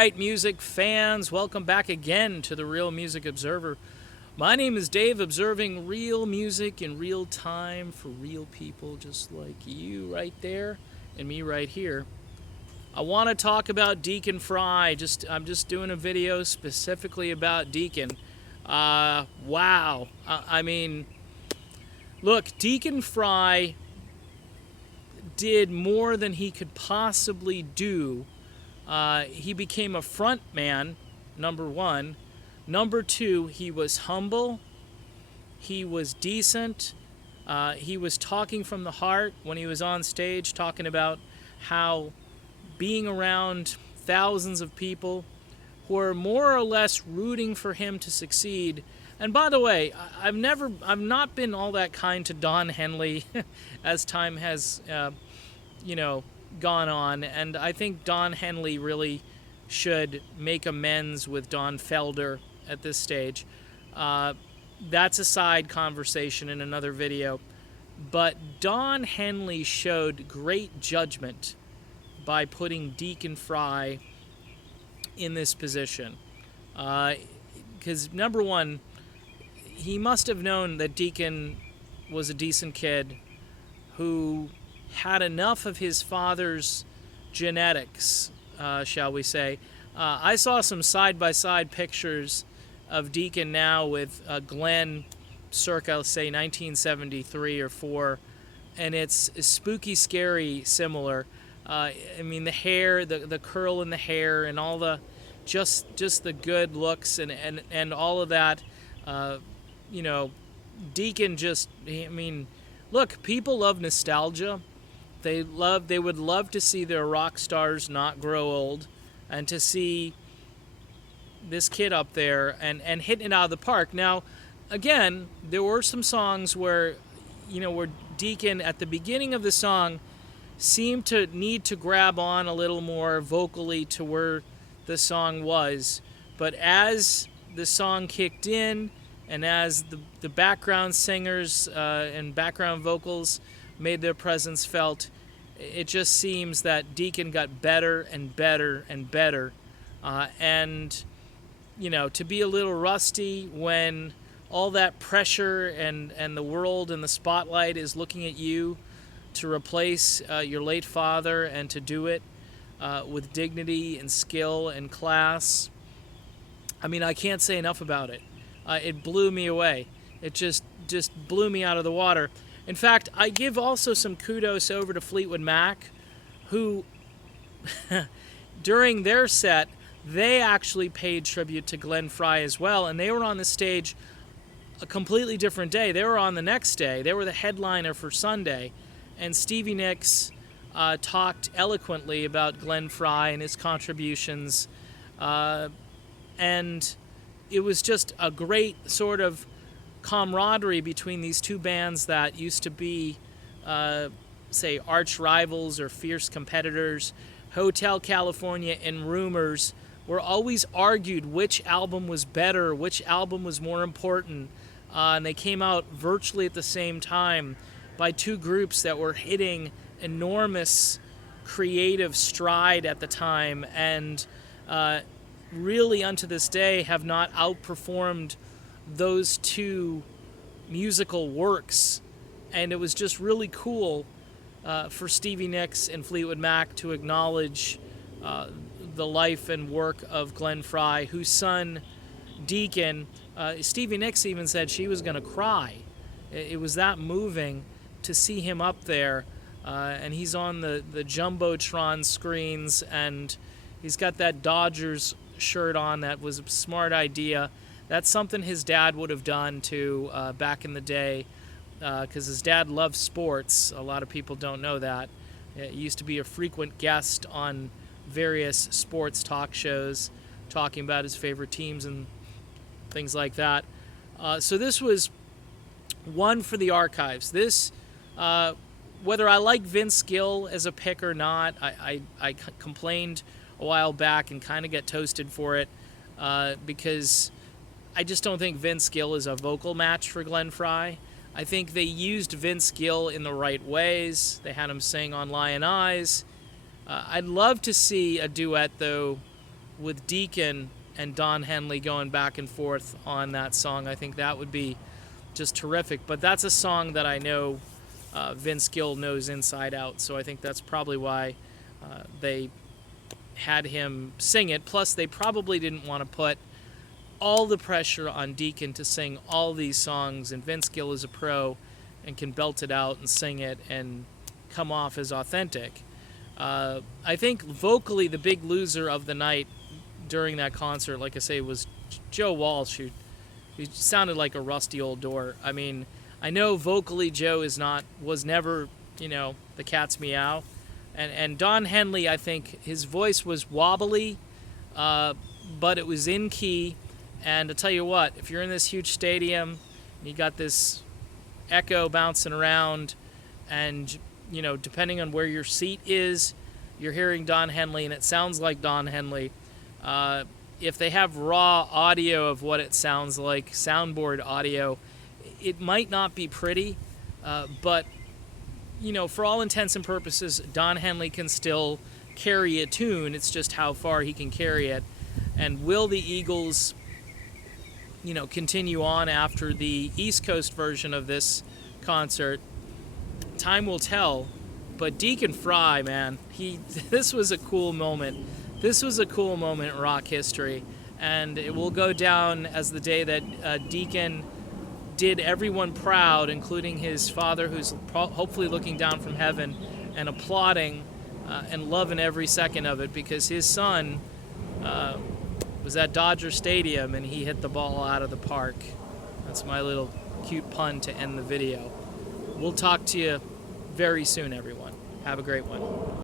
right, music fans, welcome back again to the Real Music Observer. My name is Dave, observing real music in real time for real people just like you right there and me right here. I want to talk about Deacon Frey. I'm just doing a video specifically about Deacon. Wow. I mean, look, Deacon Frey did more than he could possibly do. He became a front man, number one. Number two, he was humble. He was decent. He was talking from the heart when he was on stage, talking about how being around thousands of people who are more or less rooting for him to succeed. And by the way, I've not been all that kind to Don Henley as time has, gone on. And I think Don Henley really should make amends with Don Felder at this stage. That's a side conversation in another video. But Don Henley showed great judgment by putting Deacon Frey in this position. Because, number one, he must have known that Deacon was a decent kid who had enough of his father's genetics, shall we say. I saw some side-by-side pictures of Deacon now with Glenn circa, say, 1973 or 4, and it's spooky, scary, similar. I mean, the hair, the curl in the hair, and all the just the good looks and all of that. Deacon look, people love nostalgia. They would love to see their rock stars not grow old, and to see this kid up there and hitting it out of the park. Now, again, there were some songs where Deacon at the beginning of the song seemed to need to grab on a little more vocally to where the song was. But as the song kicked in, and as the background singers and background vocals made their presence felt, it just seems that Deacon got better and better and better. To be a little rusty when all that pressure and the world and the spotlight is looking at you to replace your late father, and to do it with dignity and skill and class. I mean, I can't say enough about it. It blew me away. It just blew me out of the water. In fact, I give also some kudos over to Fleetwood Mac, who, during their set, they actually paid tribute to Glenn Frey as well, and they were on the stage a completely different day. They were on the next day. They were the headliner for Sunday, and Stevie Nicks talked eloquently about Glenn Frey and his contributions, and it was just a great sort of camaraderie between these two bands that used to be, say, arch rivals or fierce competitors. Hotel California and Rumors were always argued which album was better, which album was more important, and they came out virtually at the same time by two groups that were hitting enormous creative stride at the time, and really unto this day have not outperformed those two musical works. And it was just really cool for Stevie Nicks and Fleetwood Mac to acknowledge the life and work of Glenn Frey, whose son Deacon, Stevie Nicks even said she was going to cry. It was that moving to see him up there, and he's on the Jumbotron screens, and he's got that Dodgers shirt on. That was a smart idea. That's something his dad would have done too back in the day, because his dad loved sports. A lot of people don't know that. He used to be a frequent guest on various sports talk shows, talking about his favorite teams and things like that. So this was one for the archives. This, whether I like Vince Gill as a pick or not, I complained a while back and kind of get toasted for it, because I just don't think Vince Gill is a vocal match for Glenn Frey. I think they used Vince Gill in the right ways. They had him sing on Lion Eyes. I'd love to see a duet, though, with Deacon and Don Henley going back and forth on that song. I think that would be just terrific. But that's a song that I know Vince Gill knows inside out, so I think that's probably why they had him sing it. Plus, they probably didn't want to put all the pressure on Deacon to sing all these songs, and Vince Gill is a pro and can belt it out and sing it and come off as authentic. I think vocally the big loser of the night during that concert, like I say, was Joe Walsh, who sounded like a rusty old door. I mean, I know vocally Joe was never, the cat's meow. And Don Henley, I think his voice was wobbly, but it was in key. And to tell you what, if you're in this huge stadium, and you got this echo bouncing around, and depending on where your seat is, you're hearing Don Henley, and it sounds like Don Henley. If they have raw audio of what it sounds like, soundboard audio, it might not be pretty, but for all intents and purposes, Don Henley can still carry a tune. It's just how far he can carry it. And will the Eagles, continue on after the East Coast version of this concert? Time will tell. But Deacon Frey, man, this was a cool moment. This was a cool moment in rock history, and it will go down as the day that Deacon did everyone proud, including his father, who's hopefully looking down from heaven and applauding and loving every second of it, because his son was at Dodger Stadium and he hit the ball out of the park. That's my little cute pun to end the video. We'll talk to you very soon, everyone. Have a great one.